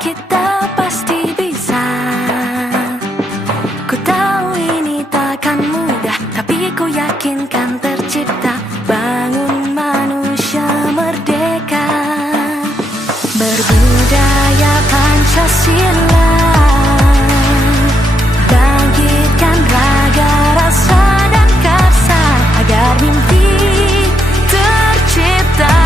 kita pasti bisa. Ku tahu ini takkan mudah, tapi ku yakin kan tercipta. Bangun manusia merdeka, berbudaya Pancasila. Bangkitkan raga, rasa dan karsa agar mimpi tercipta.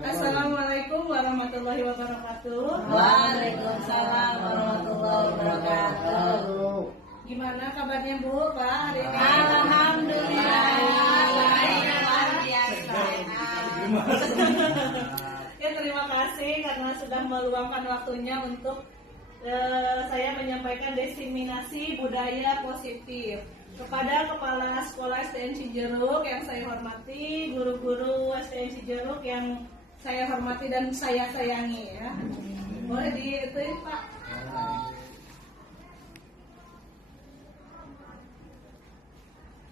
Assalamualaikum warahmatullahi wabarakatuh. Waalaikumsalam warahmatullahi wabarakatuh. Gimana kabarnya Bu, Pak hari ini? Alhamdulillah. Baik, luar biasa. Ya, terima kasih karena sudah meluangkan waktunya untuk saya menyampaikan diseminasi budaya positif kepada Kepala Sekolah SDN Cijeruk yang saya hormati, guru-guru SDN Cijeruk yang saya hormati dan saya sayangi ya. Boleh diituin Pak.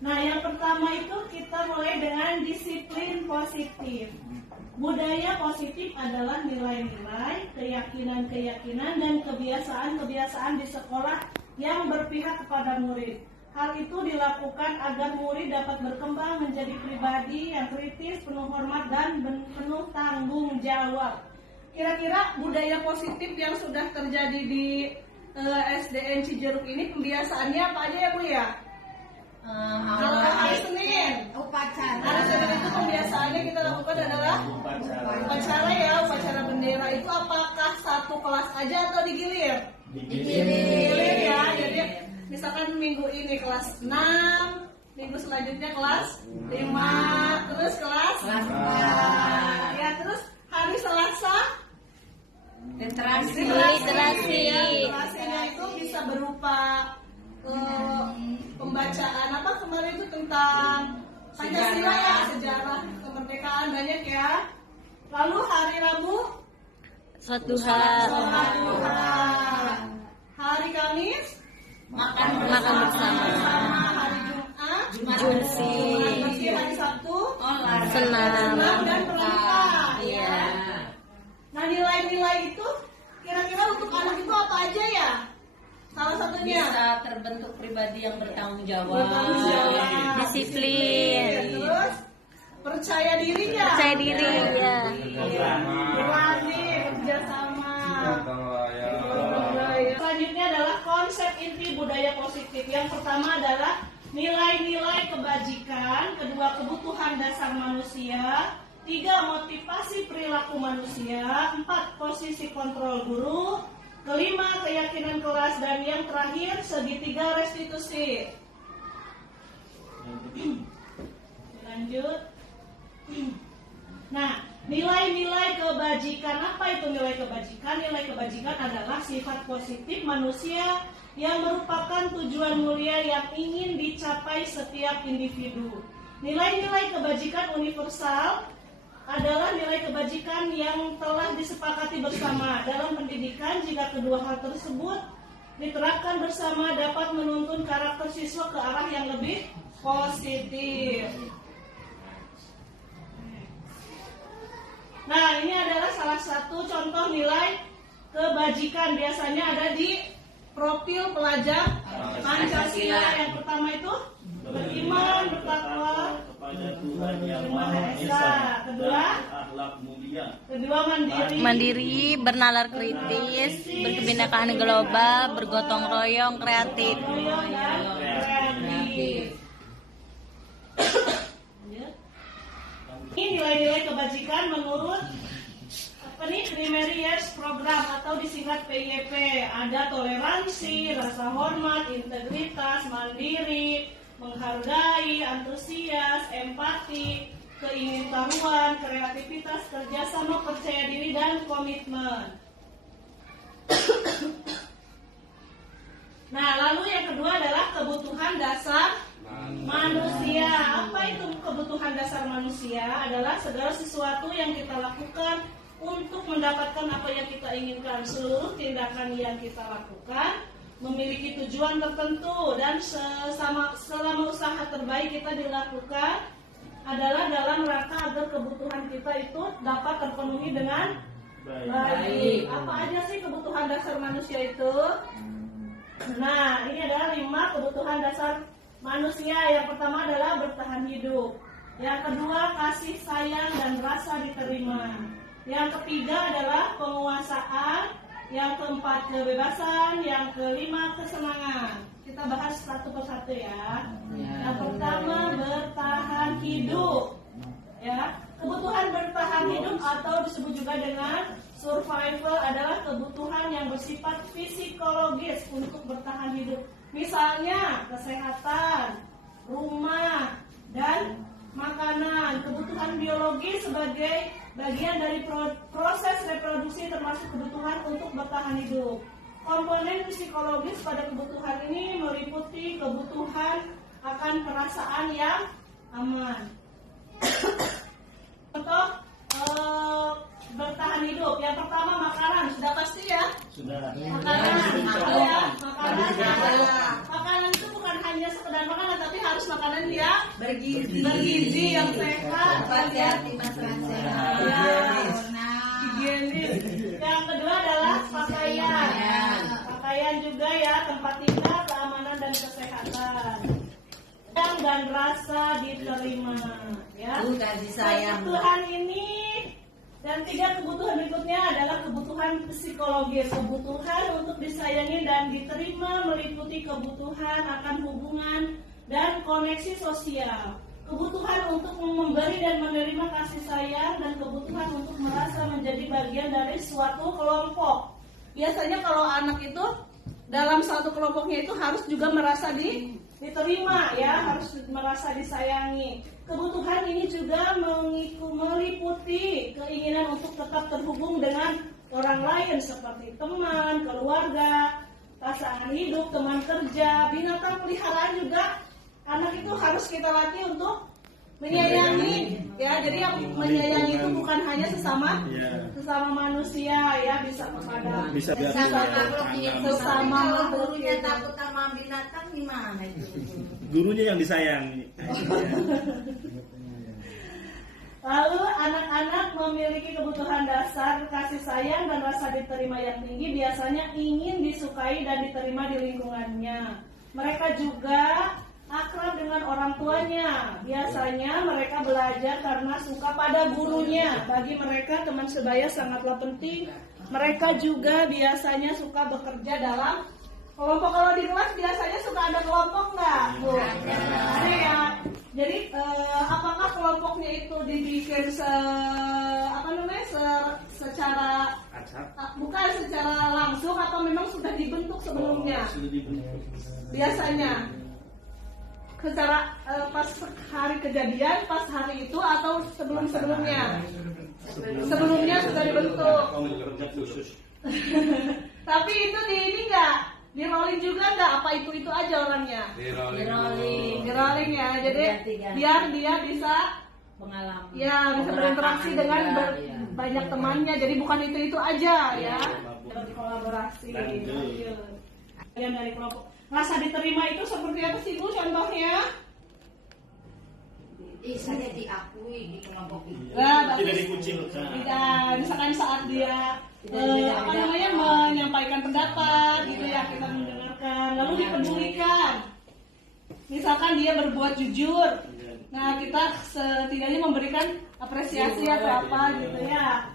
Nah, yang pertama itu kita mulai dengan disiplin positif. Budaya positif adalah nilai-nilai, keyakinan-keyakinan, dan kebiasaan-kebiasaan di sekolah yang berpihak kepada murid. Hal itu dilakukan agar murid dapat berkembang menjadi pribadi yang kritis, penuh hormat, dan penuh tanggung jawab. Kira-kira budaya positif yang sudah terjadi di SDN Cijeruk ini pembiasaannya apa aja ya Bu ya? Kalau hari Senin, Upacara. hari Senin itu pembiasaannya kita lakukan adalah upacara ya, upacara bendera. Itu apakah satu kelas aja atau digilir? Digilir ya, jadi misalkan minggu ini kelas 6, minggu selanjutnya kelas 5, terus kelas 4. Ya, terus hari Selasa Literasi. ya, literasinya itu bisa berupa pembacaan apa kemarin itu tentang Pancasila ya, sejarah kemerdekaan banyak ya. Lalu hari Rabu Sholat sholat duha. Hari Kamis Makan bersama. Hari Jumat Junsi. hari Sabtu Senam. dan pramuka. Iya. Nah, nilai-nilai itu kira-kira untuk anak itu apa aja ya? Salah satunya Bisa terbentuk pribadi yang bertanggung jawab. bertanggung jawab, Disiplin. terus percaya diri ya, Percaya diri ya. berani, kerjasama. Selanjutnya adalah konsep inti budaya positif. Yang pertama adalah nilai-nilai kebajikan, kedua kebutuhan dasar manusia, 3 motivasi perilaku manusia, 4 posisi kontrol guru, kelima keyakinan kelas, dan yang terakhir segitiga restitusi. Lanjut. Nah, nilai-nilai kebajikan, apa itu nilai kebajikan? Nilai kebajikan adalah sifat positif manusia yang merupakan tujuan mulia yang ingin dicapai setiap individu. Nilai-nilai kebajikan universal adalah nilai kebajikan yang telah disepakati bersama. Dalam pendidikan, jika kedua hal tersebut diterapkan bersama dapat menuntun karakter siswa ke arah yang lebih positif. Nah, ini adalah salah satu contoh nilai kebajikan. Biasanya ada di profil pelajar Pancasila. Yang pertama itu beriman, bertakwa kepada Tuhan Yang Maha Maha Esa. Esa. Kedua, Akhlak mulia. kedua Mandiri, bernalar kritis, berkebinekaan global, bergotong royong, kreatif. royong dan kreatif. Lanjut. Ini nilai-nilai kebajikan menurut Primary Years Program atau disingkat PYP. Ada toleransi, rasa hormat, integritas, mandiri, menghargai, antusias, empati, keingintahuan, kreativitas, kerjasama, percaya diri, dan komitmen. Nah, lalu yang kedua adalah kebutuhan dasar manusia. Apa itu kebutuhan dasar manusia? Adalah segala sesuatu yang kita lakukan untuk mendapatkan apa yang kita inginkan. Seluruh tindakan yang kita lakukan memiliki tujuan tertentu, dan selama usaha terbaik kita dilakukan adalah dalam rangka agar kebutuhan kita itu dapat terpenuhi dengan baik. Apa aja sih kebutuhan dasar manusia itu? Nah, ini adalah 5 kebutuhan dasar manusia. Yang pertama adalah bertahan hidup. Yang kedua, kasih sayang dan rasa diterima. Yang ketiga adalah penguasaan. Yang keempat, kebebasan. Yang kelima, kesenangan. Kita bahas satu persatu ya. Yang pertama, bertahan hidup. Ya, kebutuhan bertahan hidup atau disebut juga dengan survival adalah kebutuhan yang bersifat psikologis untuk bertahan hidup. Misalnya kesehatan, rumah, dan makanan. Kebutuhan biologi sebagai bagian dari proses reproduksi termasuk kebutuhan untuk bertahan hidup. Komponen psikologis pada kebutuhan ini meliputi kebutuhan akan perasaan yang aman. Contoh bertahan hidup. Yang pertama makanan, sudah pasti ya. Sudah. Makanan, ya. Makanan itu bukan hanya sekedar makanan, tapi harus makanan yang bergizi yang sehat, Hati-hati masyarakat. higienis. Yang kedua adalah pakaian. Pakaian juga ya, tempat tinggal, keamanan dan kesehatan. Dan rasa diterima, ya. Kasih sayang. Kebutuhan ini dan 3 kebutuhan berikutnya adalah kebutuhan psikologis. Kebutuhan untuk disayangi dan diterima meliputi kebutuhan akan hubungan dan koneksi sosial. Kebutuhan untuk memberi dan menerima kasih sayang, dan kebutuhan untuk merasa menjadi bagian dari suatu kelompok. Biasanya kalau anak itu dalam satu kelompoknya itu harus juga merasa diterima ya, harus merasa disayangi. Kebutuhan ini juga meliputi keinginan untuk tetap terhubung dengan orang lain seperti teman, keluarga, pasangan hidup, teman kerja, binatang peliharaan juga. Anak itu harus kita latih untuk menyayangi ya. Jadi yang menyayangi itu bukan hanya sesama manusia ya, bisa kepada sesama makhluk. Gurunya takut sama binatang gimana itu? Gurunya yang disayangi. Lalu anak-anak memiliki kebutuhan dasar kasih sayang dan rasa diterima yang tinggi, biasanya ingin disukai dan diterima di lingkungannya. Mereka juga akrab dengan orang tuanya. Biasanya mereka belajar karena suka pada gurunya. Bagi mereka teman sebaya sangatlah penting. Mereka juga biasanya suka bekerja dalam kelompok. Kalau di kelas biasanya suka ada kelompok nggak, Bu? Ada ya. Jadi apakah kelompoknya itu dibikin secara kasar. Bukan secara langsung atau memang sudah dibentuk sebelumnya? Sudah dibentuk. Biasanya secara pas hari kejadian, pas hari itu atau sebelumnya? Sebelumnya sudah dibentuk. Kerja khusus. Tapi itu ini enggak di rolling juga enggak? Apa itu aja orangnya? Di rolling. Di rolling ya. Jadi biar dia bisa Pengalaman. ya bisa berinteraksi dengan banyak temannya. Jadi bukan itu aja ya. Berkolaborasi. Bagian dari kelompok. Rasa diterima itu seperti apa sih Bu contohnya? Saya diakui di kelompok itu. Nah, Tidak dikucilkan. tidak, misalkan saat dia menyampaikan pendapat gitu ya, kita mendengarkan, lalu dipedulikan. Misalkan dia berbuat jujur, nah kita setidaknya memberikan apresiasi atau apa gitu ya.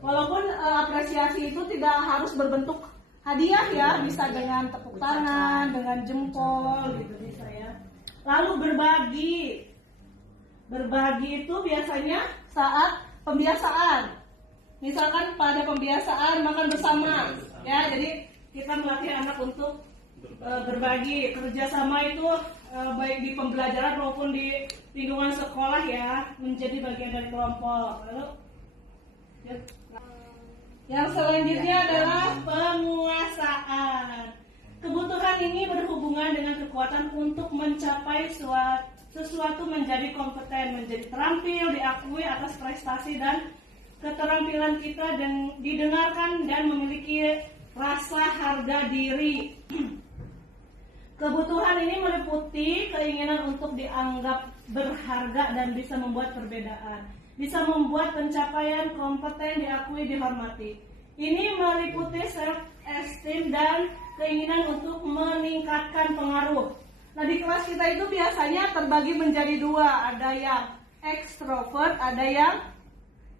Walaupun apresiasi itu tidak harus berbentuk hadiah ya, bisa dengan tepuk tangan, dengan jempol gitu bisa ya. Lalu berbagi itu biasanya saat pembiasaan. Misalkan pada pembiasaan makan bersama, ya. Jadi kita melatih anak untuk berbagi, kerjasama itu baik di pembelajaran maupun di lingkungan sekolah ya, menjadi bagian dari kelompok. Lalu yang selanjutnya adalah penguasaan. Kebutuhan ini berhubungan dengan kekuatan untuk mencapai sesuatu menjadi kompeten, menjadi terampil, diakui atas prestasi dan keterampilan kita dan didengarkan dan memiliki rasa harga diri. Kebutuhan ini meliputi keinginan untuk dianggap berharga dan bisa membuat perbedaan, bisa membuat pencapaian kompeten diakui, dihormati. Ini meliputi self-esteem dan keinginan untuk meningkatkan pengaruh. Nah di kelas kita itu biasanya terbagi menjadi dua, ada yang ekstrovert, ada yang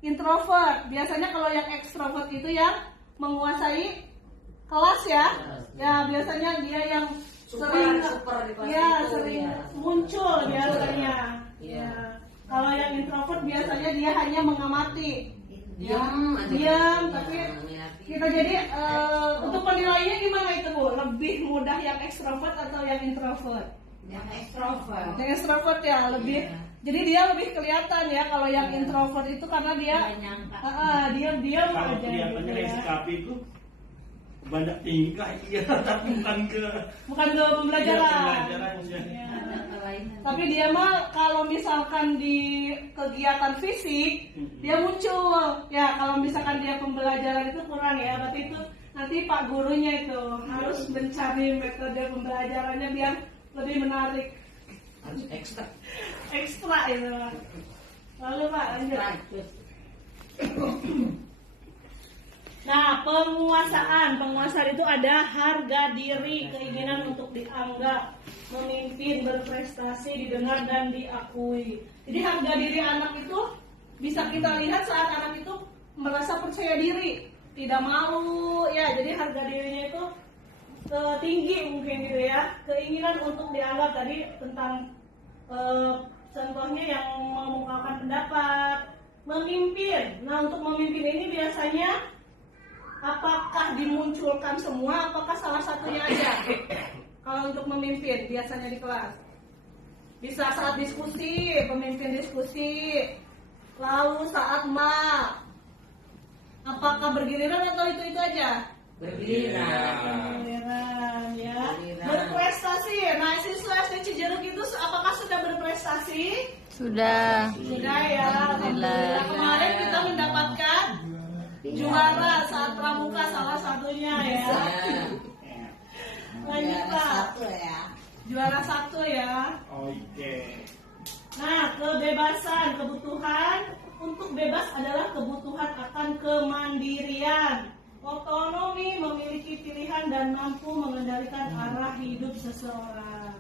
introvert. Biasanya kalau yang ekstrovert itu yang menguasai kelas ya, ya biasanya dia yang sering muncul biasanya. Ya. Kalau yang introvert biasanya dia hanya mengamati, diam, tapi kita jadi untuk penilaiannya gimana itu Bu? Lebih mudah yang ekstrovert atau yang introvert? Yang ekstrovert. Yang ekstrovert ya lebih. Jadi dia lebih kelihatan ya kalau yang introvert itu karena dia diam Kalau aja. kelihatannya Gitu ya. SKP itu banyak tingkah, iya, tapi bukan ke Pembelajaran. pembelajarannya. Ya. Tapi dia mah kalau misalkan di kegiatan fisik dia muncul. Ya kalau misalkan dia pembelajaran itu kurang ya. Berarti itu nanti Pak gurunya itu harus mencari metode pembelajarannya biar lebih menarik. Harus Ekstra itu. Lalu Pak lanjut. Nah, penguasaan itu ada harga diri, keinginan untuk dianggap, memimpin, berprestasi, didengar dan diakui. Jadi harga diri anak itu bisa kita lihat saat anak itu merasa percaya diri, tidak malu, ya. Jadi harga dirinya itu tinggi mungkin gitu ya. Keinginan untuk dianggap tadi tentang contohnya yang mengungkapkan pendapat, memimpin. Nah, untuk memimpin ini biasanya apakah dimunculkan semua, apakah salah satunya aja? Kalau untuk memimpin biasanya di kelas bisa saat diskusi, pemimpin diskusi, lalu saat apakah bergiliran atau itu aja? Bergiliran Ya. Berprestasi. Nah, siswa SD Cijeruk itu apakah sudah berprestasi? Sudah. Sudah ya. Alhamdulillah. Kemarin kita mendapatkan juara saat pramuka salah satunya ya. Lanjut Pak. Juara 1 ya. Oke. Nah, kebebasan, kebutuhan untuk bebas adalah kebutuhan akan kemandirian, otonomi, memiliki pilihan dan mampu mengendalikan arah hidup seseorang.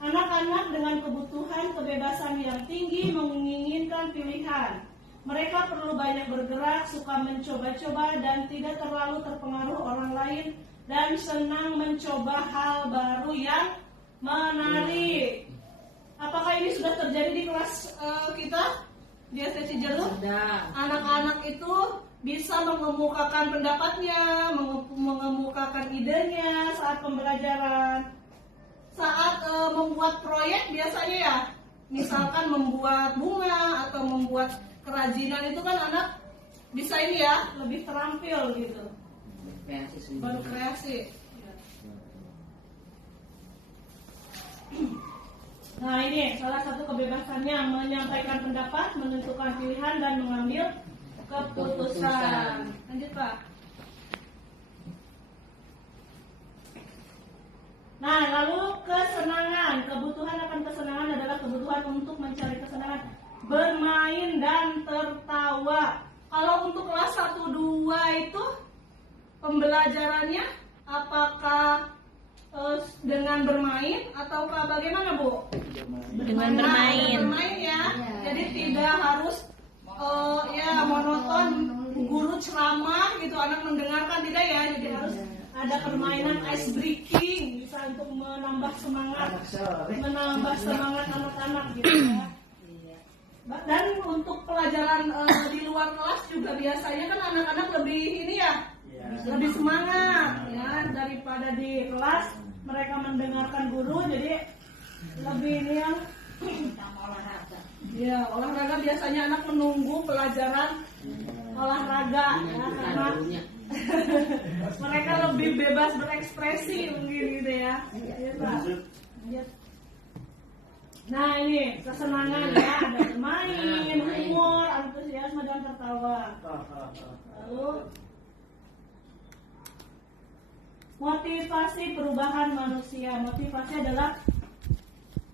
Anak-anak dengan kebutuhan kebebasan yang tinggi menginginkan pilihan. Mereka perlu banyak bergerak, suka mencoba-coba dan tidak terlalu terpengaruh orang lain dan senang mencoba hal baru yang menarik. Apakah ini sudah terjadi di kelas kita? di SD Cijeruk? Sudah. Anak-anak itu bisa mengemukakan pendapatnya, mengemukakan idenya saat pembelajaran. Saat membuat proyek biasanya ya, misalkan membuat bunga atau membuat kerajinan itu kan anak bisa ini ya, lebih terampil gitu. Kreasi sendiri. Baru kreasi. Nah ini salah satu kebebasannya, menyampaikan pendapat, menentukan pilihan dan mengambil keputusan. Lanjut Pak. Nah lalu kesenangan, kebutuhan akan kesenangan adalah kebutuhan untuk mencari kesenangan, bermain dan tertawa. Kalau untuk kelas 1-2 itu pembelajarannya apakah dengan bermain ataukah bagaimana Bu? Dengan bermain. Bermain ya. Jadi tidak harus ya monoton guru ceramah gitu anak mendengarkan, tidak ya. Jadi harus ada permainan ice breaking bisa untuk menambah semangat anak-anak gitu ya. Dan untuk pelajaran di luar kelas juga biasanya kan anak-anak lebih ini ya, lebih semangat ya daripada di kelas mereka mendengarkan guru, jadi lebih ini yang Olahraga. ya olahraga biasanya anak menunggu pelajaran olahraga ya karena mereka lebih bebas berekspresi mungkin gitu ya. Iya, Pak. Lanjut. Nah ini kesenangan ya, ada bermain, humor, antusiasme dan tertawa. Lalu motivasi perubahan manusia. Motivasi adalah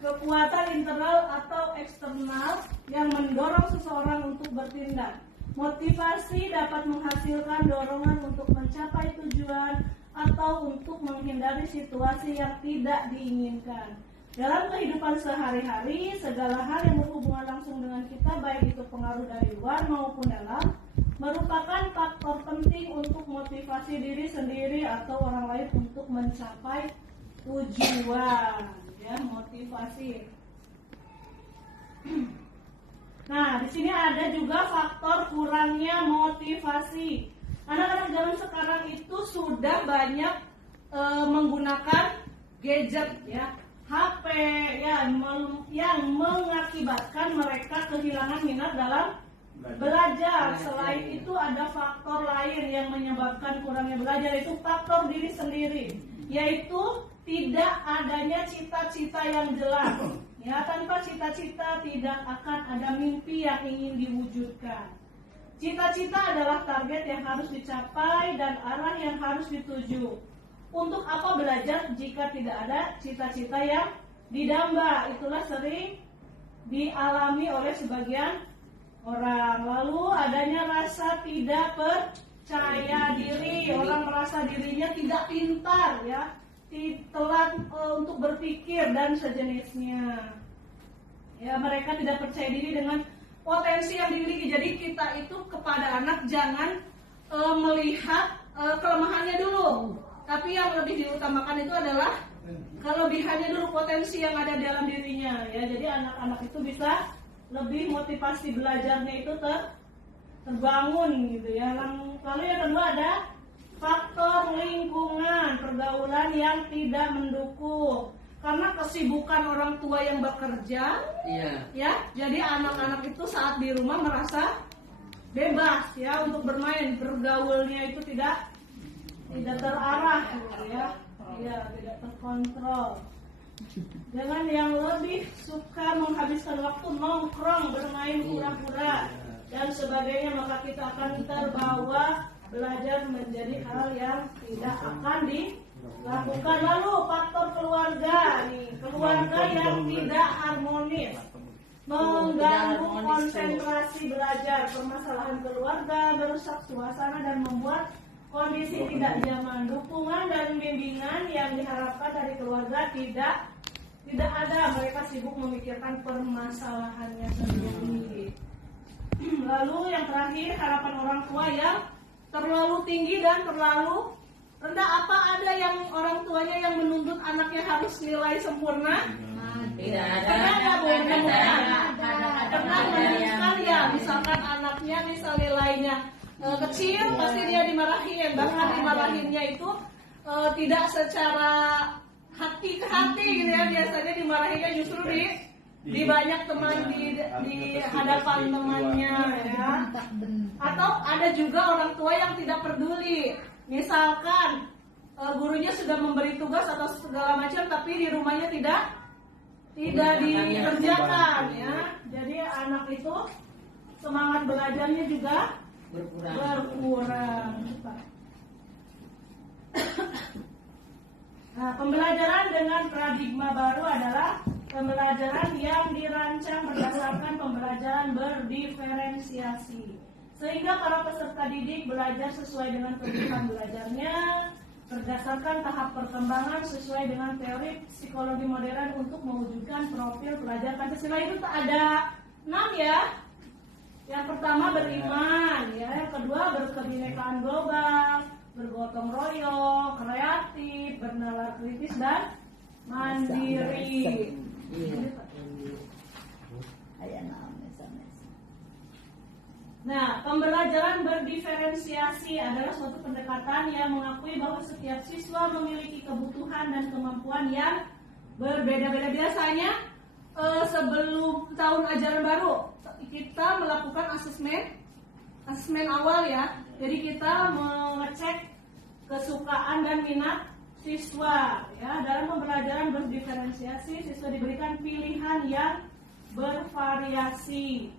kekuatan internal atau eksternal yang mendorong seseorang untuk bertindak. Motivasi dapat menghasilkan dorongan untuk mencapai tujuan atau untuk menghindari situasi yang tidak diinginkan. Dalam kehidupan sehari-hari, segala hal yang berhubungan langsung dengan kita, baik itu pengaruh dari luar maupun dalam, merupakan faktor penting untuk motivasi diri sendiri atau orang lain untuk mencapai tujuan. Ya, motivasi. Nah, di sini ada juga faktor kurangnya motivasi. Anak-anak zaman sekarang itu sudah banyak menggunakan gadget, ya, HP, ya, yang mengakibatkan mereka kehilangan minat dalam belajar. Selain itu ada faktor lain yang menyebabkan kurangnya belajar, itu faktor diri sendiri, yaitu tidak adanya cita-cita yang jelas. Ya, tanpa cita-cita tidak akan ada mimpi yang ingin diwujudkan. Cita-cita adalah target yang harus dicapai dan arah yang harus dituju. Untuk apa belajar jika tidak ada cita-cita yang didamba? Itulah sering dialami oleh sebagian orang. Lalu adanya rasa tidak percaya diri. Orang merasa dirinya tidak pintar, ya, telat untuk berpikir dan sejenisnya. Ya, mereka tidak percaya diri dengan potensi yang dimiliki. Jadi kita itu kepada anak jangan melihat kelemahannya dulu, tapi yang lebih diutamakan itu adalah kelebihannya dulu, potensi yang ada dalam dirinya. Ya, jadi anak-anak itu bisa lebih motivasi belajarnya itu terbangun gitu ya. Lalu yang kedua ada faktor lingkungan, pergaulan yang tidak mendukung. Karena kesibukan orang tua yang bekerja, ya, jadi anak-anak itu saat di rumah merasa bebas ya untuk bermain, bergaulnya itu tidak terarah, gitu ya, tidak terkontrol. Dengan yang lebih suka menghabiskan waktu nongkrong, bermain pura-pura dan sebagainya, maka kita akan terbawa belajar menjadi hal yang tidak akan dilakukan. Lalu faktor keluarga nih, keluarga yang tidak harmonis, mengganggu konsentrasi belajar. Permasalahan keluarga merusak suasana dan membuat kondisi tidak nyaman. Dukungan dan bimbingan yang diharapkan dari keluarga tidak ada. Mereka sibuk memikirkan permasalahannya sendiri. Lalu yang terakhir, harapan orang tua yang terlalu tinggi dan terlalu rendah. Apa ada yang orang tuanya yang menuntut anaknya harus nilai sempurna? Tidak ada. Ada, Bu. pernah menemukan ya, misalkan anaknya misal nilainya kecil, pasti dia dimarahin. Bahkan dimarahinnya itu tidak secara hati ke hati gitu ya, biasanya dimarahinnya justru di banyak teman, di hadapan temannya ya. Atau ada juga orang tua yang tidak peduli, misalkan gurunya sudah memberi tugas atau segala macam, tapi di rumahnya tidak dikerjakan ya. Jadi anak itu semangat belajarnya juga berkurang. Nah, pembelajaran dengan paradigma baru adalah pembelajaran yang dirancang berdasarkan pembelajaran berdiferensiasi, sehingga para peserta didik belajar sesuai dengan kebutuhan belajarnya, berdasarkan tahap perkembangan sesuai dengan teori psikologi modern untuk mewujudkan profil pelajar Pancasila. Itu ada 6 ya. Yang pertama beriman, ya. Yang kedua berkebinekaan global, bergotong royong, kreatif, bernalar kritis dan mandiri. Nah, pembelajaran berdiferensiasi adalah suatu pendekatan yang mengakui bahwa setiap siswa memiliki kebutuhan dan kemampuan yang berbeda-beda. Biasanya sebelum tahun ajaran baru kita melakukan asesmen awal ya. Jadi kita mengecek kesukaan dan minat siswa ya. Dalam pembelajaran berdiferensiasi, siswa diberikan pilihan yang bervariasi.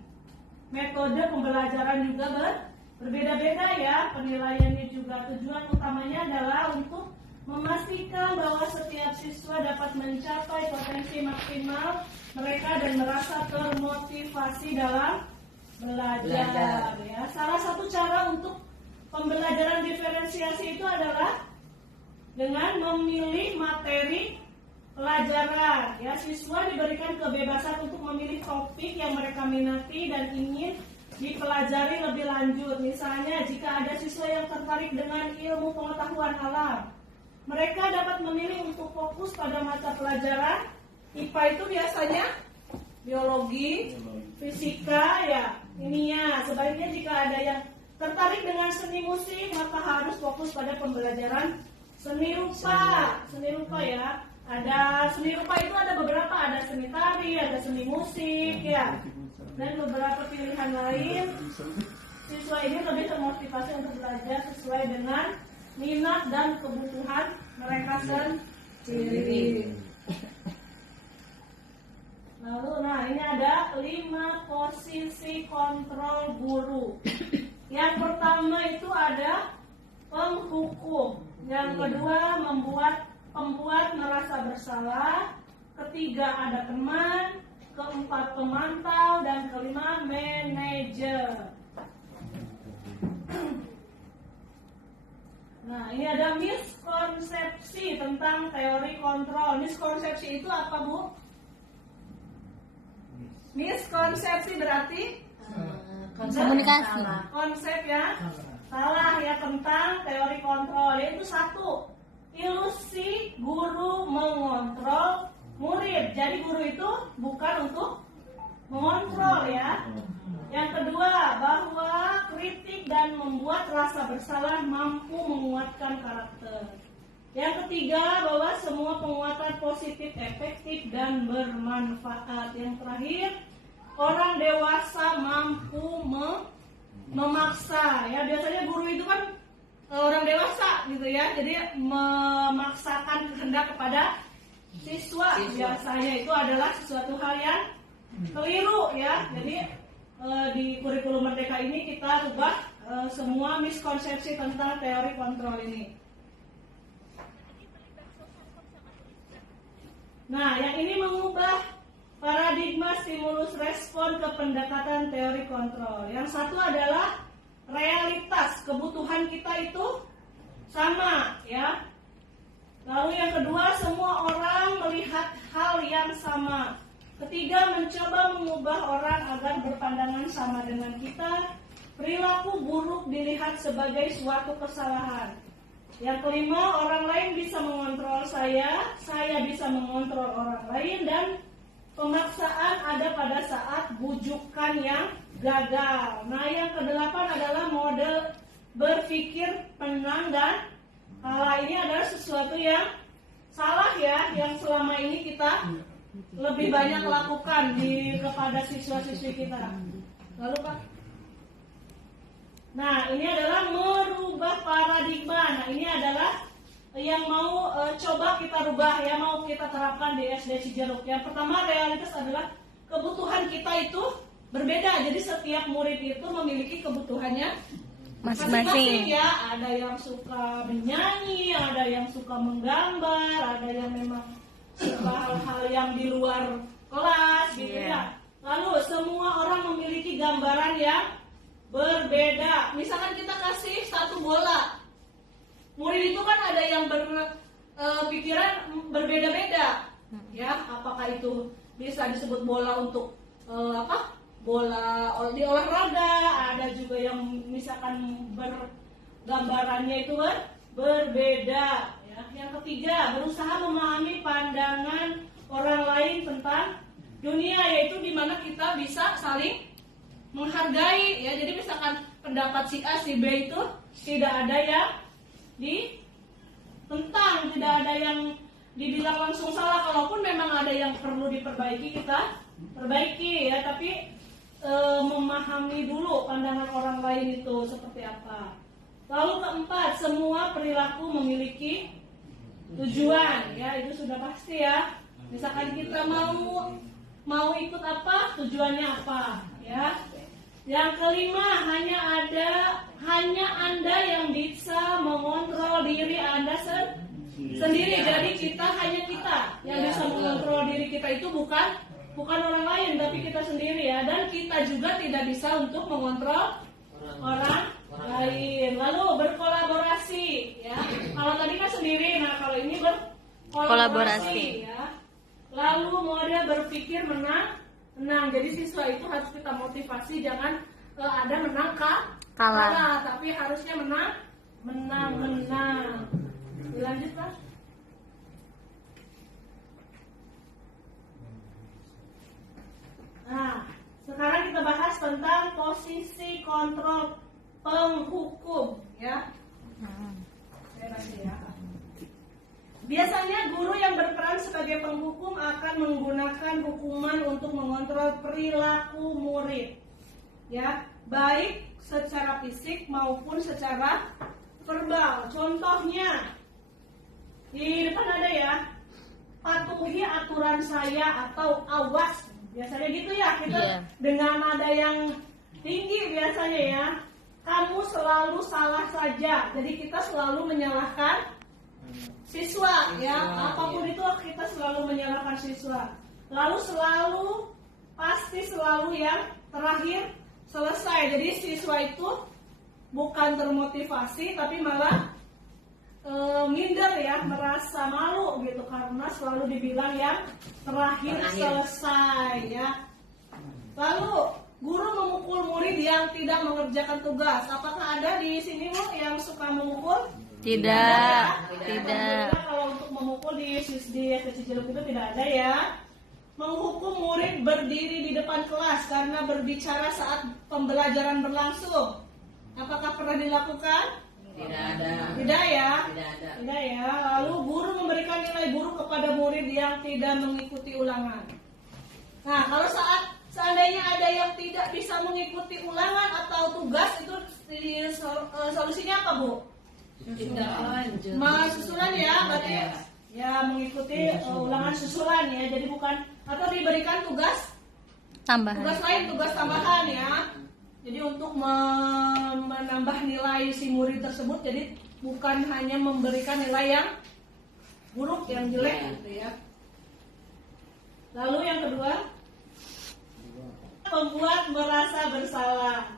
Metode pembelajaran juga berbeda-beda ya. Penilaiannya juga, tujuan utamanya adalah untuk memastikan bahwa setiap siswa dapat mencapai potensi maksimal mereka dan merasa termotivasi dalam belajar. Ya. Salah satu cara untuk pembelajaran diferensiasi itu adalah dengan memilih materi pelajaran. Ya, siswa diberikan kebebasan untuk memilih topik yang mereka minati dan ingin dipelajari lebih lanjut. Misalnya, jika ada siswa yang tertarik dengan ilmu pengetahuan alam, mereka dapat memilih untuk fokus pada mata pelajaran IPA itu biasanya biologi, fisika ya. Ininya, sebaliknya jika ada yang tertarik dengan seni musik, maka harus fokus pada pembelajaran seni rupa. Seni rupa ya. Ada seni rupa itu ada beberapa, ada seni tari, ada seni musik ya, dan beberapa pilihan lain. Siswa ini lebih termotivasi untuk belajar sesuai dengan minat dan kebutuhan mereka sendiri. Lalu, nah ini ada 5 posisi kontrol guru. Yang pertama itu ada penghukum. Yang kedua pembuat merasa bersalah. Ketiga ada teman. Keempat pemantau. Dan kelima manajer. Nah ini ada miskonsepsi tentang teori kontrol. Miskonsepsi itu apa Bu? Miskonsepsi berarti komunikasi. Konsep ya salah ya tentang teori kontrol. Yaitu 1, ilusi guru mengontrol murid. Jadi guru itu bukan untuk mengontrol ya. Yang kedua, bahwa kritik dan membuat rasa bersalah mampu menguatkan karakter. Yang ketiga, bahwa semua penguatan positif efektif dan bermanfaat. Yang terakhir, orang dewasa mampu memaksa ya. Biasanya guru itu kan orang dewasa gitu ya, jadi memaksakan kehendak kepada siswa. Biasanya itu adalah sesuatu hal yang keliru ya. Jadi di kurikulum Merdeka ini kita ubah semua miskonsepsi tentang teori kontrol ini. Nah, yang ini mengubah paradigma stimulus respon ke pendekatan teori kontrol. Yang satu adalah realitas, kebutuhan kita itu sama ya. Lalu yang kedua, semua orang melihat hal yang sama. Ketiga, mencoba mengubah orang agar berpandangan sama dengan kita. Perilaku buruk dilihat sebagai suatu kesalahan. Yang kelima, orang lain bisa mengontrol saya bisa mengontrol orang lain, dan Pemaksaan ada pada saat bujukan yang gagal. Nah, yang kedelapan adalah model berpikir menang dan kalah. Ini adalah sesuatu yang salah ya, yang selama ini kita lebih banyak lakukan kepada siswa-siswi kita. Lalu Pak. Nah, ini adalah merubah paradigma. Nah, ini adalah yang mau coba kita rubah ya, mau kita terapkan di SD Cijeruk. Yang pertama, realitas adalah kebutuhan kita itu berbeda. Jadi setiap murid itu memiliki kebutuhannya masing-masing ya. Ada yang suka menyanyi, ada yang suka menggambar, ada yang memang suka hal-hal yang di luar kelas gitu ya. Lalu semua orang memiliki gambaran yang berbeda. Misalkan kita kasih satu bola, murid itu kan ada yang berpikiran berbeda-beda ya. Apakah itu bisa disebut bola untuk bola di olahraga, ada juga yang misalkan bergambarannya itu berbeda ya. Yang ketiga, berusaha memahami pandangan orang lain tentang dunia, yaitu di mana kita bisa saling menghargai ya. Jadi misalkan pendapat si A si B itu tidak ada yang ditentang, tidak ada yang dibilang langsung salah. Kalaupun memang ada yang perlu diperbaiki, kita perbaiki ya. Tapi memahami dulu pandangan orang lain itu seperti apa. Lalu keempat, semua perilaku memiliki tujuan ya, itu sudah pasti ya. Misalkan kita mau ikut apa, tujuannya apa ya. Yang kelima, hanya Anda yang bisa mengontrol diri Anda sendiri. Jadi hanya kita yang bisa mengontrol diri kita, itu bukan orang lain, tapi kita sendiri ya. Dan kita juga tidak bisa untuk mengontrol orang lain. Lalu berkolaborasi ya. Kalau tadi kan sendiri, nah kalau ini berkolaborasi ya. Lalu model berpikir menang. Jadi siswa itu harus kita motivasi, jangan ada menang kalah, tapi harusnya menang. Dilanjut Pak. Nah, sekarang kita bahas tentang posisi kontrol penghukum ya. Biasanya guru yang berperan sebagai penghukum akan menggunakan hukuman untuk mengontrol perilaku murid ya, baik secara fisik maupun secara verbal. Contohnya di depan ada ya, patuhi aturan saya atau awas. Biasanya gitu ya, kita dengan nada yang tinggi biasanya ya. Kamu selalu salah saja. Jadi kita selalu menyalahkan siswa ya. Apapun itu kita selalu menyalahkan siswa. Lalu pasti selalu yang terakhir selesai. Jadi siswa itu bukan termotivasi tapi malah minder ya, merasa malu gitu karena selalu dibilang yang terakhir selesai ya. Lalu guru memukul murid yang tidak mengerjakan tugas. Apakah ada di sini Bu yang suka memukul? Tidak. Kalau untuk memukul di Cijeruk itu tidak ada ya. Menghukum murid berdiri di depan kelas karena berbicara saat pembelajaran berlangsung. Apakah pernah dilakukan? Tidak ya. Lalu guru memberikan nilai buruk kepada murid yang tidak mengikuti ulangan. Nah, kalau seandainya ada yang tidak bisa mengikuti ulangan atau tugas, itu solusinya apa Bu? Susulan ya, berarti ya mengikuti ulangan susulan ya. Jadi bukan, atau diberikan tugas tambahan ya. Jadi untuk menambah nilai si murid tersebut, jadi bukan hanya memberikan nilai yang buruk, yang jelek gitu ya. Lalu yang kedua, membuat merasa bersalah.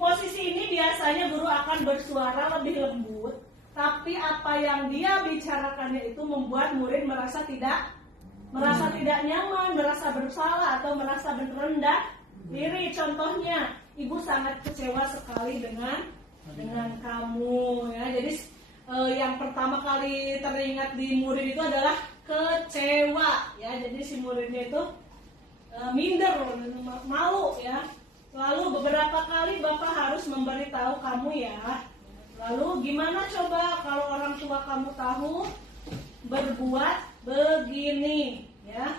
Posisi ini biasanya guru akan bersuara lebih lembut, tapi apa yang dia bicarakannya itu membuat murid merasa tidak nyaman, merasa bersalah atau merasa rendah diri. Contohnya, ibu sangat kecewa sekali dengan kamu ya. Jadi yang pertama kali teringat di murid itu adalah kecewa ya. Jadi si muridnya itu minder, malu ya. Lalu beberapa kali Bapak harus memberitahu kamu ya. Lalu gimana coba kalau orang tua kamu tahu berbuat begini ya.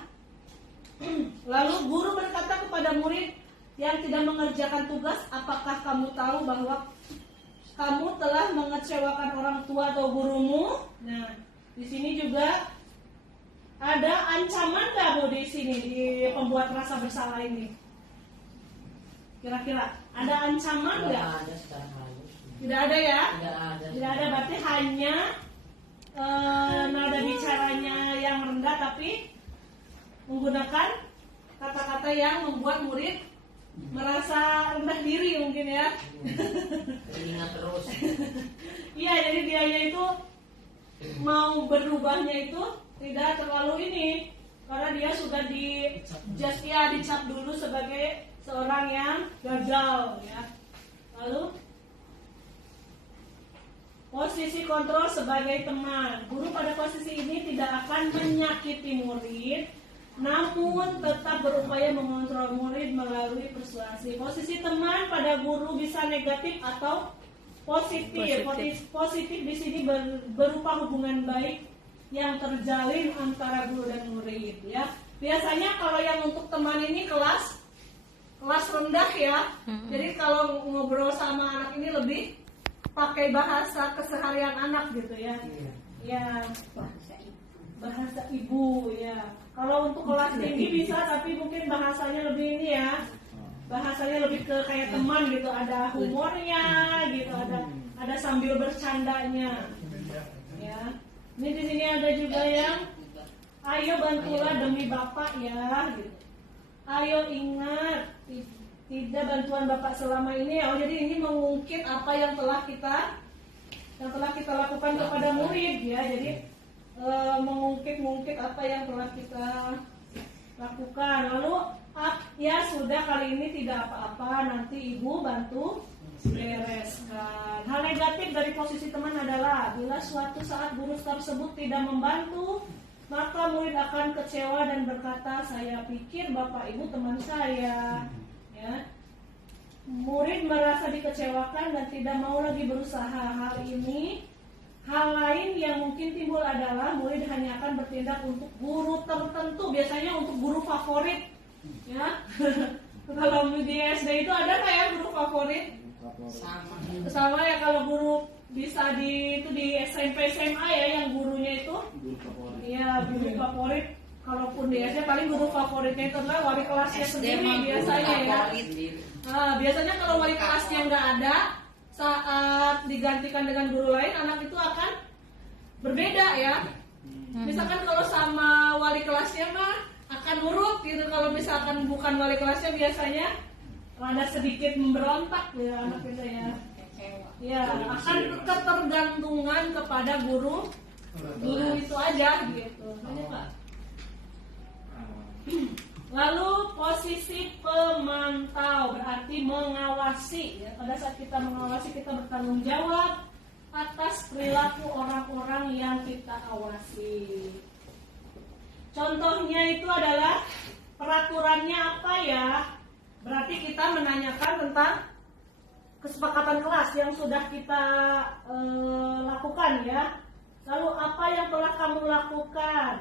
Lalu guru berkata kepada murid yang tidak mengerjakan tugas, apakah kamu tahu bahwa kamu telah mengecewakan orang tua atau gurumu? Nah, di sini juga ada ancaman nggak Bu di sini di pembuat rasa bersalah ini? Kira-kira ada ancaman nggak? Tidak ada secara halus. Tidak ada ya? Tidak ada. Tidak ada, berarti hanya nada bicaranya yang rendah tapi menggunakan kata-kata yang membuat murid merasa rendah diri mungkin ya. Ingat terus. Iya, jadi dianya itu mau berubahnya itu tidak terlalu ini, karena dia sudah dicap dulu sebagai seorang yang gagal ya. Lalu posisi kontrol sebagai teman. Guru pada posisi ini tidak akan menyakiti murid, namun tetap berupaya mengontrol murid melalui persuasi. Posisi teman pada guru bisa negatif atau positif. Positif di sini berupa hubungan baik yang terjalin antara guru dan murid ya. Biasanya kalau yang untuk teman ini kelas rendah ya. Jadi kalau ngobrol sama anak ini lebih pakai bahasa keseharian anak gitu ya. Ya, bahasa ibu ya. Kalau untuk kelas tinggi bisa, tapi mungkin bahasanya lebih ini ya. Bahasanya lebih ke kayak teman gitu, ada humornya gitu, ada sambil bercandanya. Ya. Ini di sini ada juga yang ayo bantulah demi Bapak ya gitu. Ayo ingat tidak bantuan Bapak selama ini ya. Jadi ini mengungkit apa yang telah kita lakukan kepada murid ya. Jadi mengungkit apa yang telah kita lakukan. Lalu ya sudah, kali ini tidak apa-apa, nanti Ibu bantu bereskan. Hal negatif dari posisi teman adalah bila suatu saat guru tersebut tidak membantu, maka murid akan kecewa dan berkata, saya pikir Bapak Ibu teman saya ya. Murid merasa dikecewakan dan tidak mau lagi berusaha. Hal lain yang mungkin timbul adalah murid hanya akan bertindak untuk guru tertentu, biasanya untuk guru favorit ya. Kalau di SD itu ada nggak ya guru favorit? Sama ya, kalau guru bisa di SMP SMA ya, yang gurunya itu ya guru favorit. Kalaupun di SD paling guru favoritnya itu adalah wali kelasnya sendiri biasanya ya. Biasanya kalau wali kelasnya nggak ada, saat digantikan dengan guru lain, anak itu akan berbeda ya. Misalkan kalau sama wali kelasnya mah akan nurut gitu, kalau misalkan bukan wali kelasnya biasanya rada sedikit memberontak ya anak itu ya. Ya, akan ketergantungan kepada guru itu aja gitu. Lalu posisi pemantau berarti mengawasi ya. Pada saat kita mengawasi, kita bertanggung jawab atas perilaku orang-orang yang kita awasi. Contohnya itu adalah peraturannya apa ya? Berarti kita menanyakan tentang kesepakatan kelas yang sudah kita lakukan ya. Lalu apa yang telah kamu lakukan?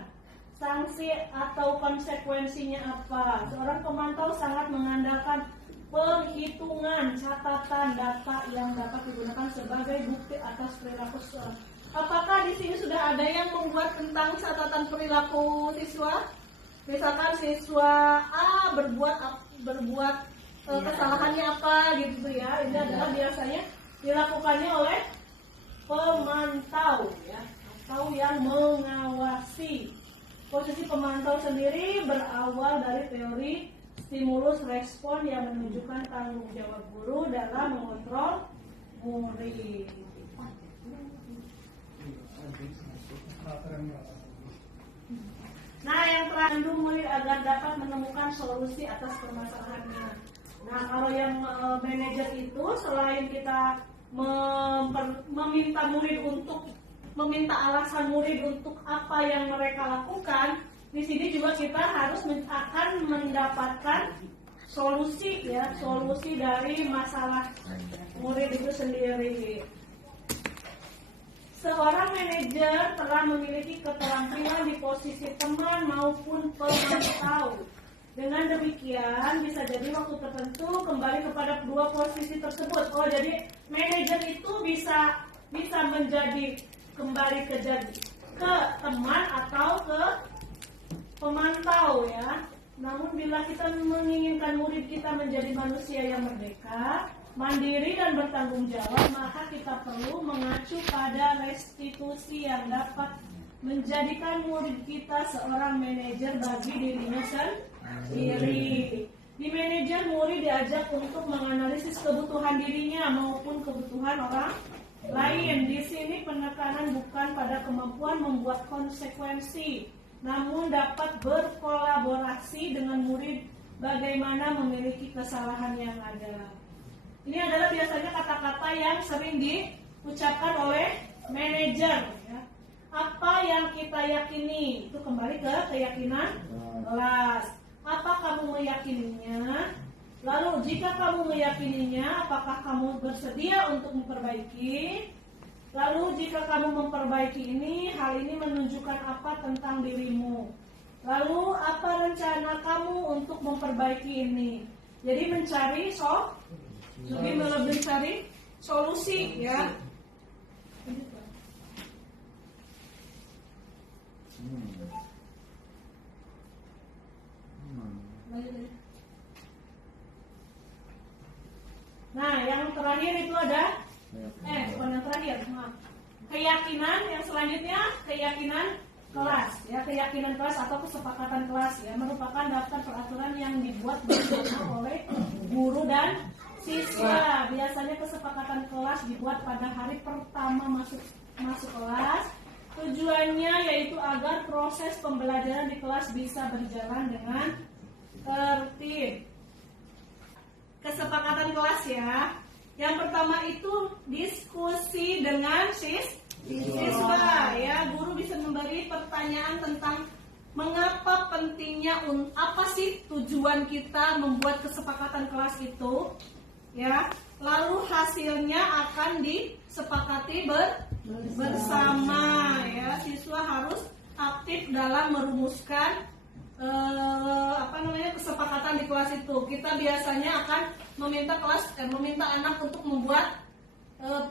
Sanksi atau konsekuensinya apa? Seorang pemantau sangat mengandalkan perhitungan, catatan, data yang dapat digunakan sebagai bukti atas perilaku seseorang. Apakah di sini sudah ada yang membuat tentang catatan perilaku siswa? Misalkan siswa A berbuat kesalahannya apa gitu ya. Ini adalah biasanya dilakukannya oleh pemantau ya, atau yang mengawasi. Posisi pemantau sendiri berawal dari teori stimulus respon yang menunjukkan tanggung jawab guru dalam mengontrol murid. Nah, yang terakhir, murid agar dapat menemukan solusi atas permasalahannya. Nah, kalau yang manajer itu selain kita meminta alasan murid untuk apa yang mereka lakukan, Di sini juga kita harus akan mendapatkan solusi ya, solusi dari masalah murid itu sendiri. Seorang manajer telah memiliki keterampilan di posisi teman maupun pemantau. Dengan demikian bisa jadi waktu tertentu kembali kepada dua posisi tersebut. Oh, jadi manajer itu bisa menjadi kembali ke teman atau ke pemantau ya. Namun bila kita menginginkan murid kita menjadi manusia yang merdeka, mandiri dan bertanggung jawab, maka kita perlu mengacu pada restitusi yang dapat menjadikan murid kita seorang manajer bagi dirinya sendiri. Di manajer, murid diajak untuk menganalisis kebutuhan dirinya maupun kebutuhan orang lain. Di sini penekanan bukan pada kemampuan membuat konsekuensi, namun dapat berkolaborasi dengan murid bagaimana memiliki kesalahan yang ada. Ini adalah biasanya kata-kata yang sering diucapkan oleh manajer ya. Apa yang kita yakini, itu kembali ke keyakinan kelas. Apa kamu meyakininya? Lalu jika kamu meyakininya, apakah kamu bersedia untuk memperbaiki? Lalu jika kamu memperbaiki ini, hal ini menunjukkan apa tentang dirimu? Lalu apa rencana kamu untuk memperbaiki ini? Jadi mencari lebih mencari solusi ya. Nah, yang terakhir itu ada bukan yang terakhir, maaf. Keyakinan yang selanjutnya keyakinan kelas ya, keyakinan kelas atau kesepakatan kelas ya, merupakan daftar peraturan yang dibuat bersama oleh guru dan siswa. Biasanya kesepakatan kelas dibuat pada hari pertama masuk kelas. Tujuannya yaitu agar proses pembelajaran di kelas bisa berjalan dengan tertib. Kesepakatan kelas ya. Yang pertama itu diskusi dengan siswa ya. Guru bisa memberi pertanyaan tentang mengapa pentingnya, apa sih tujuan kita membuat kesepakatan kelas itu ya. Lalu hasilnya akan disepakati bersama ya. Siswa harus aktif dalam merumuskan kesepakatan di kelas itu. Kita biasanya akan meminta anak untuk membuat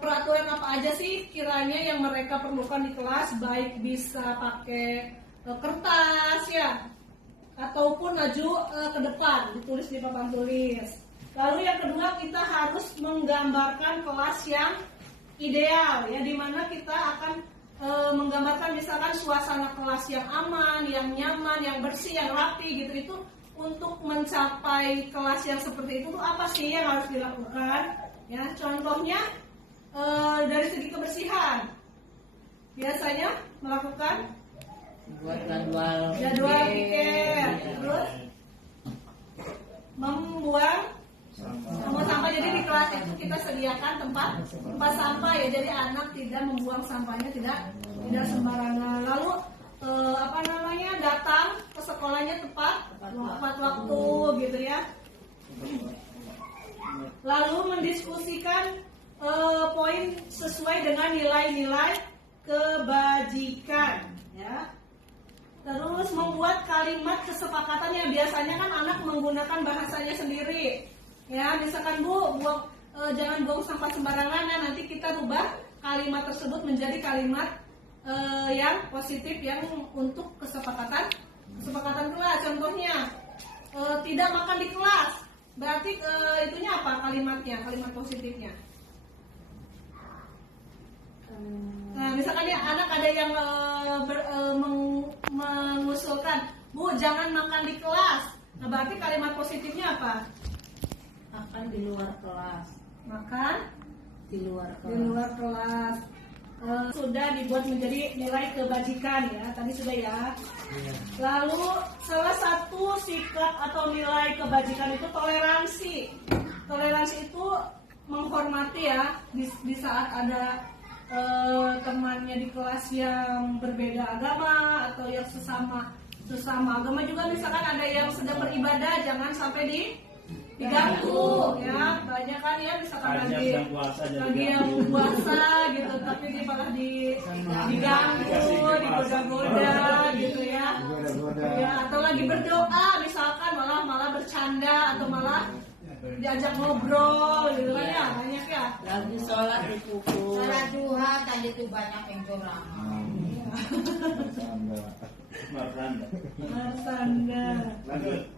peraturan apa aja sih kiranya yang mereka perlukan di kelas, baik bisa pakai kertas ya, ataupun maju ke depan ditulis di papan tulis. Lalu yang kedua, kita harus menggambarkan kelas yang ideal ya, di mana kita akan menggambarkan misalkan suasana kelas yang aman, yang nyaman, yang bersih, yang rapi gitu. Itu untuk mencapai kelas yang seperti itu tuh apa sih yang harus dilakukan? Ya, contohnya dari segi kebersihan, biasanya melakukan buat jadwal piket, terus membuang sampah. Jadi di kelas itu kita sediakan tempat sampah ya, jadi anak tidak membuang sampahnya tidak sembarangan. Lalu datang ke sekolahnya tepat waktu gitu ya. Lalu mendiskusikan poin sesuai dengan nilai-nilai kebajikan ya. Terus membuat kalimat kesepakatan yang biasanya kan anak menggunakan bahasanya sendiri. Ya, misalkan jangan buang sampah sembarangan ya, nanti kita rubah kalimat tersebut menjadi kalimat yang positif yang untuk kesepakatan kelas. Contohnya tidak makan di kelas. Berarti itunya apa kalimatnya? Kalimat positifnya. Nah, misalkan ya anak ada yang mengusulkan, "Bu, jangan makan di kelas." Nah, berarti kalimat positifnya apa? Makan di luar kelas. Makan Di luar kelas. Sudah dibuat menjadi nilai kebajikan ya, tadi sudah ya. Lalu salah satu sikap atau nilai kebajikan itu toleransi. Toleransi itu menghormati ya, di saat ada temannya di kelas yang berbeda agama atau yang sesama sesama agama juga misalkan ada yang sedang beribadah jangan sampai diganggu ya, banyak kan ya misalkan lagi yang puasa gitu tapi dia malah diganggu, digoda-goda gitu ya. Ya atau lagi berdoa misalkan malah bercanda atau malah diajak ngobrol gitu kan ya, banyak ya. Lagi sholat dipukul. Sholat duha tadi tuh banyak yang curang. Bersanda.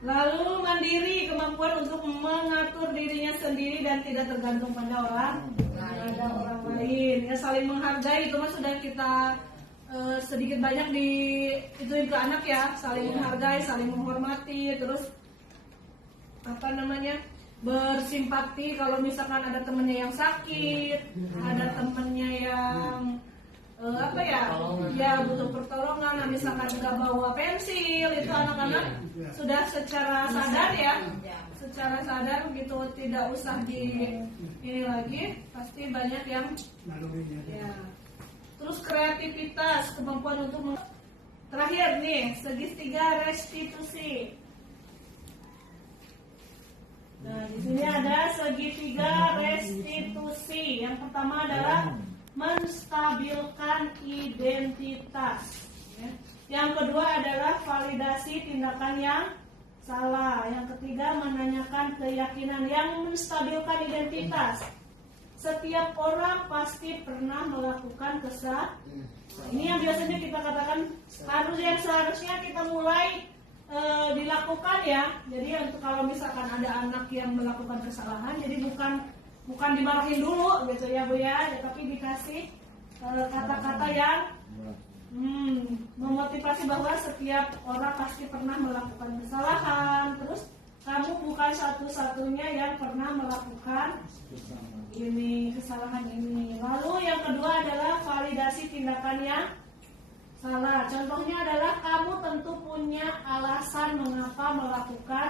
Lalu mandiri, kemampuan untuk mengatur dirinya sendiri dan tidak tergantung pada orang lain. Ya saling menghargai itu mah sudah kita sedikit banyak ituin ke anak ya, saling menghargai, saling menghormati, terus bersimpati kalau misalkan ada temennya yang sakit, ada temennya yang butuh pertolongan. Nah, misalkan nggak bawa pensil, itu anak-anak sudah secara sadar gitu, tidak usah ini lagi, pasti banyak yang ya. Terus kreativitas, kemampuan untuk terakhir nih, segitiga restitusi. Nah, di sini ada segitiga restitusi. Yang pertama adalah menstabilkan identitas. Yang kedua adalah validasi tindakan yang salah. Yang ketiga menanyakan keyakinan. Yang menstabilkan identitas. Setiap orang pasti pernah melakukan kesalahan. Ini yang biasanya kita katakan seharusnya kita mulai dilakukan ya. Jadi untuk kalau misalkan ada anak yang melakukan kesalahan, jadi bukan dimarahin dulu gitu ya Bu ya, tapi dikasih kata-kata yang memotivasi bahwa setiap orang pasti pernah melakukan kesalahan. Terus kamu bukan satu-satunya yang pernah melakukan kesalahan ini. Lalu yang kedua adalah validasi tindakan yang salah. Contohnya adalah kamu tentu punya alasan mengapa melakukan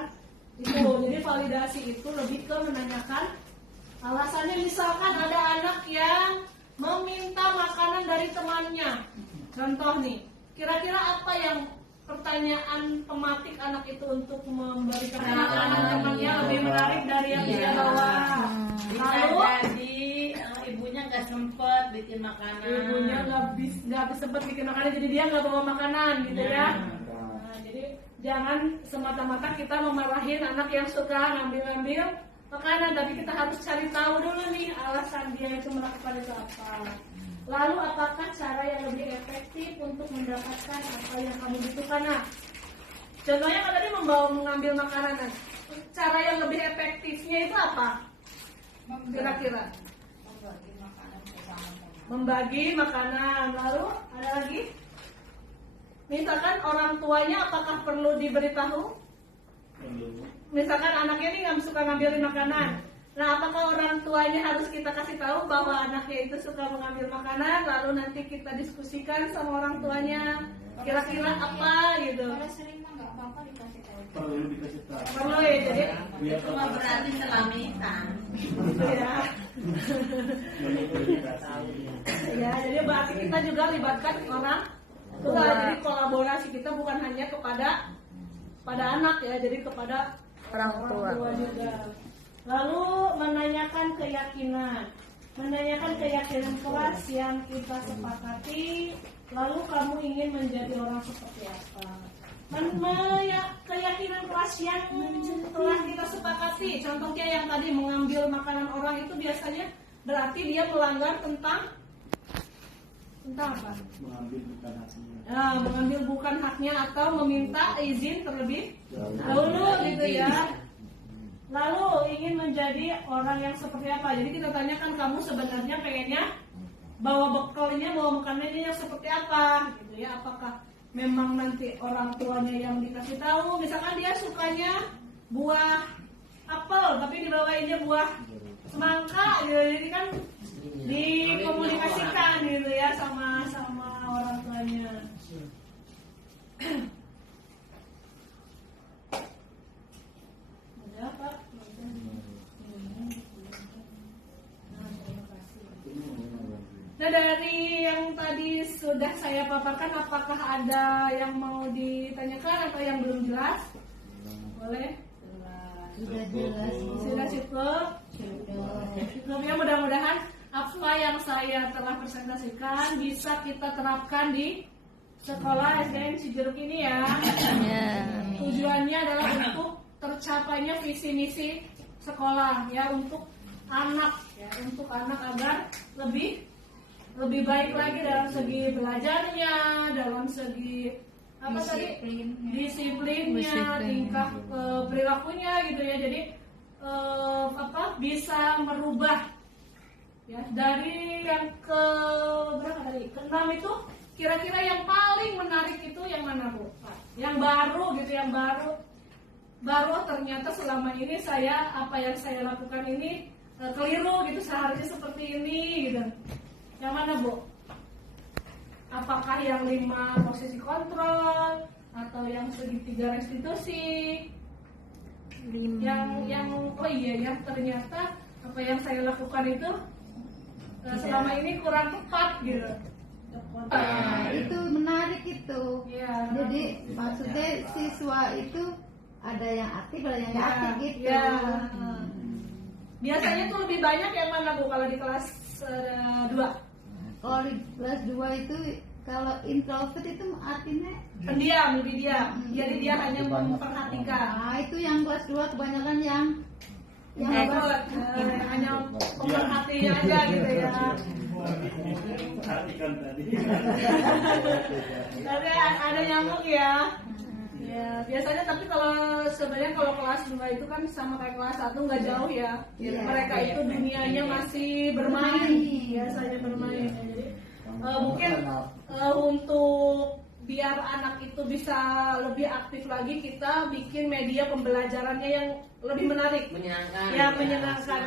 itu. Jadi validasi itu lebih ke menanyakan alasannya. Misalkan ada anak yang meminta makanan dari temannya. Contoh nih, kira-kira apa yang pertanyaan pematik anak itu untuk memberikan makanan temannya lebih menarik dari yang dia bawa. Lalu jadi ibunya nggak sempet bikin makanan. Ibunya nggak sempet bikin makanan, jadi dia nggak bawa makanan gitu ya. Nah, jadi jangan semata-mata kita memarahin anak yang suka ngambil makanan, tapi kita harus cari tahu dulu nih alasan dia itu melakukan itu apa. Lalu apakah cara yang lebih efektif untuk mendapatkan apa yang kamu butuhkan? Nah, contohnya kan tadi mengambil makanan. Cara yang lebih efektifnya itu apa? Kira-kira membagi makanan. Lalu ada lagi? Misalkan orang tuanya apakah perlu diberitahu? Misalkan anaknya ini nggak suka ngambilin makanan. Nah, apakah orang tuanya harus kita kasih tahu bahwa anaknya itu suka mengambil makanan, lalu nanti kita diskusikan sama orang tuanya kira-kira apa gitu. Kalau sering mah nggak apa-apa dikasih tahu. Perlu dikasih tahu. Perlu ya, jadi Itu mah berarti selamitan. gitu ya. Ya, jadi berarti kita juga libatkan orang tua. Jadi kolaborasi kita bukan hanya kepada anak ya, jadi kepada orang tua juga. Lalu menanyakan keyakinan keras yang kita sepakati. Lalu kamu ingin menjadi orang seperti apa? Keyakinan keras yang telah kita sepakati. Contohnya yang tadi mengambil makanan orang itu biasanya berarti dia melanggar tentang apa? Mengambil bukan haknya atau meminta izin terlebih dahulu gitu ya. Lalu ingin menjadi orang yang seperti apa? Jadi kita tanyakan kamu sebenarnya pengennya bawa bekalnya, bawa makanannya yang seperti apa? Gitu ya. Apakah memang nanti orang tuanya yang dikasih tahu? Misalkan dia sukanya buah apel, tapi dibawainnya buah semangka, gitu. Jadi kan dikomunikasikan gitu ya sama orang tuanya. Ada Pak? Nah, dari yang tadi sudah saya paparkan, apakah ada yang mau ditanyakan atau yang belum jelas? Boleh? Sudah jelas. Sudah cukup? Cukup ya, mudah-mudahan apa yang saya telah presentasikan bisa kita terapkan di sekolah SDN Cijeruk ini ya. Tujuannya adalah untuk tercapainya visi misi sekolah ya, untuk anak agar lebih baik lagi dalam segi belajarnya, dalam segi apa tadi, disiplinnya, tingkah perilakunya gitu ya. Jadi bisa merubah ya dari yang ke berapa tadi, ke-6 itu. Kira-kira yang paling menarik itu yang mana, Bu? Yang baru gitu, yang baru ternyata selama ini apa yang saya lakukan ini keliru gitu, seharusnya seperti ini gitu. Yang mana, Bu? Apakah yang 5 posisi kontrol atau yang segitiga restitusi? Yang ternyata apa yang saya lakukan itu selama ini kurang tepat gitu. Itu menarik itu. Ya. Jadi maksudnya siswa itu ada yang aktif, ada yang nggak aktif gitu. Ya. Biasanya tuh lebih banyak yang mana, Bu, kalau di kelas 2? Kalau di kelas 2 itu kalau introvert itu artinya Pendiam, lebih diam. Jadi dia hanya memperhatikan. nah itu yang kelas 2 kebanyakan yang hanya pemerhati aja gitu ya. Perhatikan tadi. Tapi ada nyamuk ya. Ya, biasanya tapi sebenarnya kalau kelas 2 itu kan sama kayak kelas 1 nggak jauh ya. Iya. Mereka itu dunianya masih bermain, biasanya bermain. Jadi mungkin untuk biar anak itu bisa lebih aktif lagi, kita bikin media pembelajarannya yang lebih menarik, menyenangkan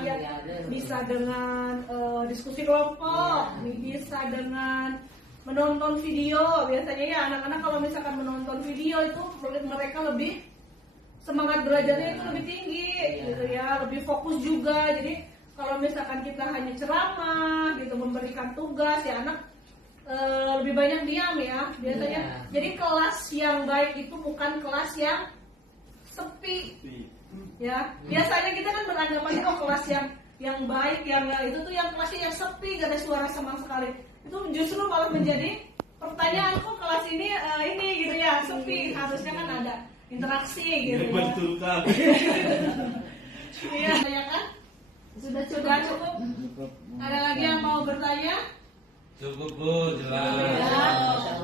ya. Bisa dengan diskusi kelompok, bisa dengan menonton video. Biasanya ya anak-anak kalau misalkan menonton video itu mereka lebih semangat belajarnya itu lebih tinggi gitu ya, lebih fokus juga. Jadi kalau misalkan kita hanya ceramah gitu, memberikan tugas ya, anak lebih banyak diam ya biasanya. Jadi kelas yang baik itu bukan kelas yang sepi ya. Biasanya kita kan beranggapan kelas yang baik, yang itu tuh yang kelasnya yang sepi, gak ada suara sama sekali. Itu justru malah menjadi pertanyaan, kok kelas ini gitu ya, sepi. Harusnya kan ada interaksi gitu ya. Betul kan? Iya ya kan? Sudah cukup. Ada lagi yang mau bertanya? Cukup, Bu, jelas. Ya,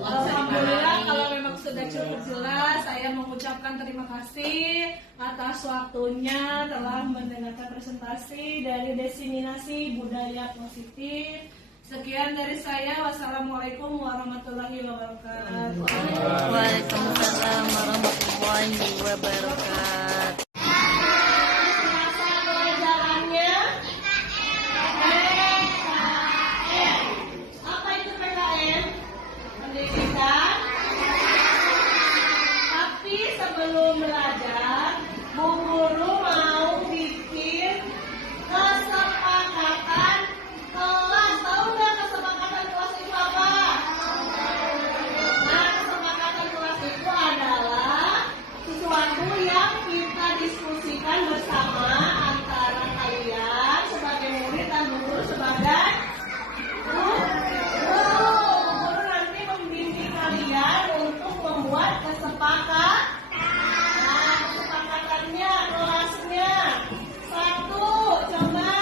alhamdulillah kalau memang sudah cukup jelas, saya mengucapkan terima kasih atas waktunya telah mendengarkan presentasi dari Diseminasi Budaya Positif. Sekian dari saya. Wassalamualaikum warahmatullahi wabarakatuh. Waalaikumsalam warahmatullahi wabarakatuh. Sebelum belajar, Bu Guru mau bikin kesepakatan kelas. Tahu nggak kesepakatan kelas itu apa? Nah, kesepakatan kelas itu adalah sesuatu yang kita diskusikan bersama antara kalian sebagai murid dan guru sebagai guru. Guru nanti membimbing kalian untuk membuat kesepakatan. Kelasnya 1, coba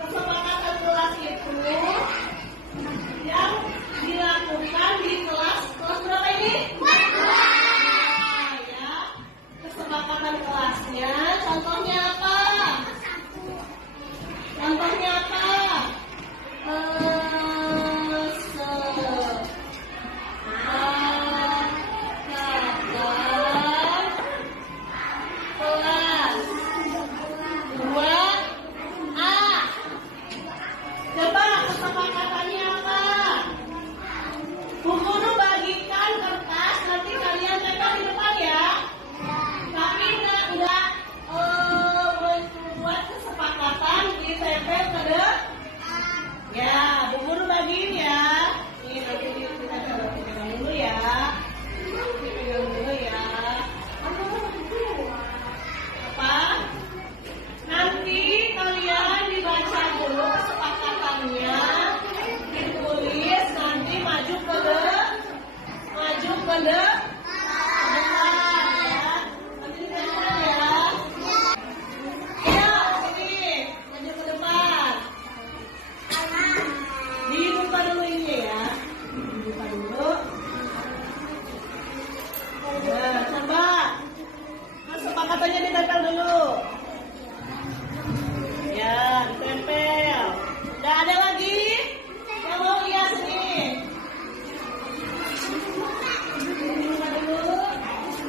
kesepakatan kelas itu yang dilakukan di kelas berapa ini? Ya, kesepakatan kelasnya. Contohnya apa? Kesepakatannya apa? Bu Guru bagikan kertas, nanti kalian tempel di depan ya. Tapi enggak membuat kesepakatan ditempel ke depan. Ya, Bu ke depan ya. Maju ke depan ya. Ayo sini, maju ke depan. Dibuka dulu ini ya. Dibuka dulu. Nah, coba. Kesepakatannya ditempel dulu. Ya, ditempel. Udah ada lagi? Yang mau lihat sini. Dibuka dulu.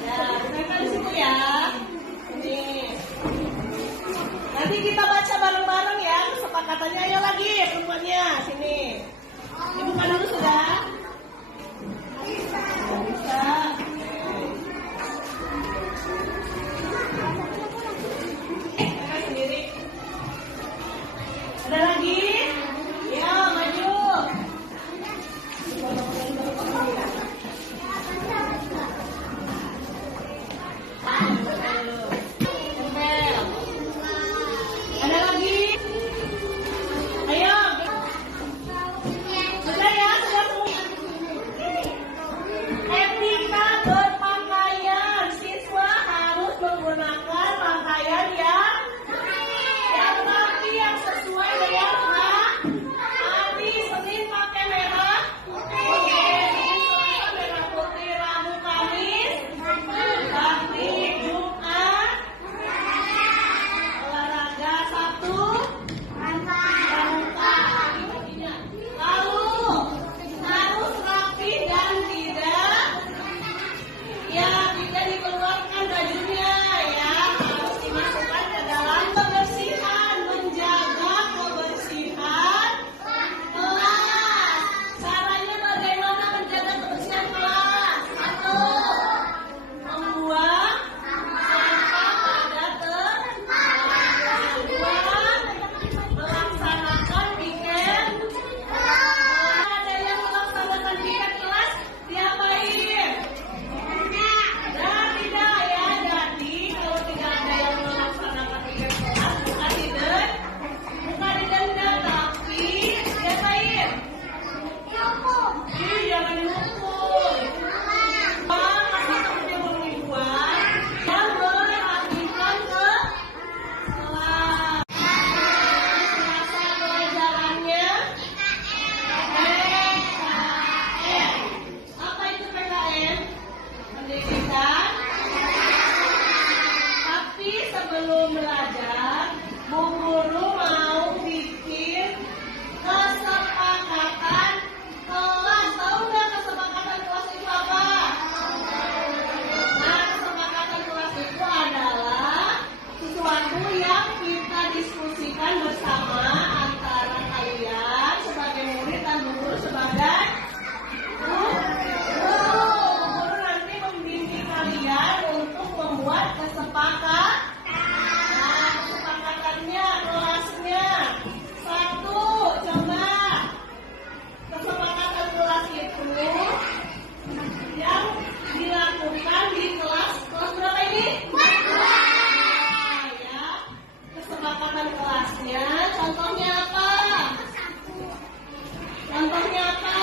Ya, ditempel di situ ya. Ini. Nanti kita baca bareng-bareng ya kesepakatannya. Ayo lagi semuanya sini. Dibuka dulu sudah. Nggak bisa. Sendiri. Ada lagi? Ya, maju. Ada lagi? Ayo. Sudah ya, sudah semua. Etika berpakaian. Siswa harus menggunakan pakaian yang rapi, yang sesuai dengan hari Senin pakai merah putih, Selasa merah putih, Rabu Kamis bakti, Jumat olahraga, Sabtu pramuka. Lalu harus rapi dan tidak dikeluarkan bajunya ya, harus dimasukkan ke dalam kebersihan, menjaga kebersihan kelas. Caranya bagaimana menjaga kebersihan kelas? 1. Membuang sampah pada tempat. 2. Melaksanakan piket. Ada yang melaksanakan piket kelas, diapain? Nah, tidak ya. Jadi kalau tidak ada yang melaksanakan piket kelas, bukan didenda, tapi diapain? Jangan dihukum. Maka seperti penipuan dan merapikan ke kelas. Masa pelajarannya PKN. Apa itu PKN? Pendidikan. Tapi sebelum belajar, Bu Guru mau bikin kesepakatan kelas. Tahu nggak kesepakatan kelas itu apa? Nah, kesepakatan kelas itu adalah sesuatu yang kita diskusikan bersama antara kalian sebagai murid dan Bu Guru sebagai guru. Guru nanti membimbing kalian untuk membuat kesepakatan. Nah, kesepakatannya kelasnya 1. Coba kesepakatan kelas itu yang dilakukan di kelas berapa ini? Nah, ya. Kesepakatan kelasnya contohnya apa? Contohnya apa?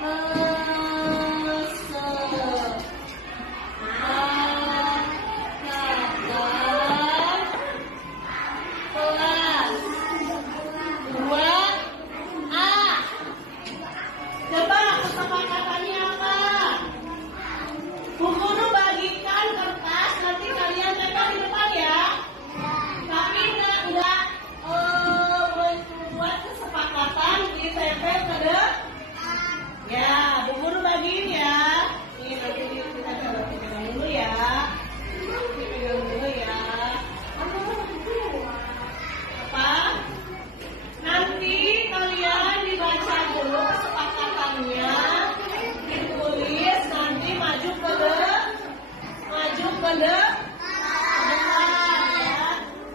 Kelas 2A. Coba kesepakatannya apa? Bu Guru bagikan kertas, nanti kalian tempel di depan ya. Tapi enggak membuat kesepakatan ditempel ke depan. Ya, Bu Guru bagiin ya. Ini nanti kita pegang dulu ya. Pegang dulu ya. Apa? Nanti kalian dibaca dulu kesepakatannya, ditulis, nanti maju ke depan ya.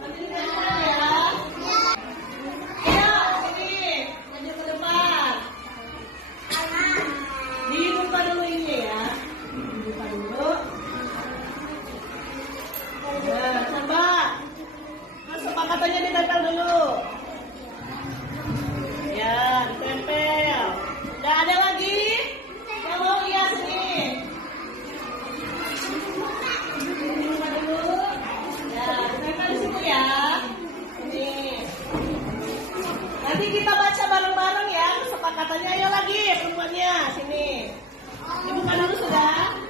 Nanti di depan ya. Ayo sini, maju ke depan. Dibuka dulu ini ya. Dibuka dulu. Nah, coba kesepakatannya ditempel dulu. Ya, ditempel. Udah ada lagi? Yang mau lihat sini. Nanti kita baca bareng-bareng ya kesepakatannya. Ayo lagi semuanya sini. Dibuka dulu sudah.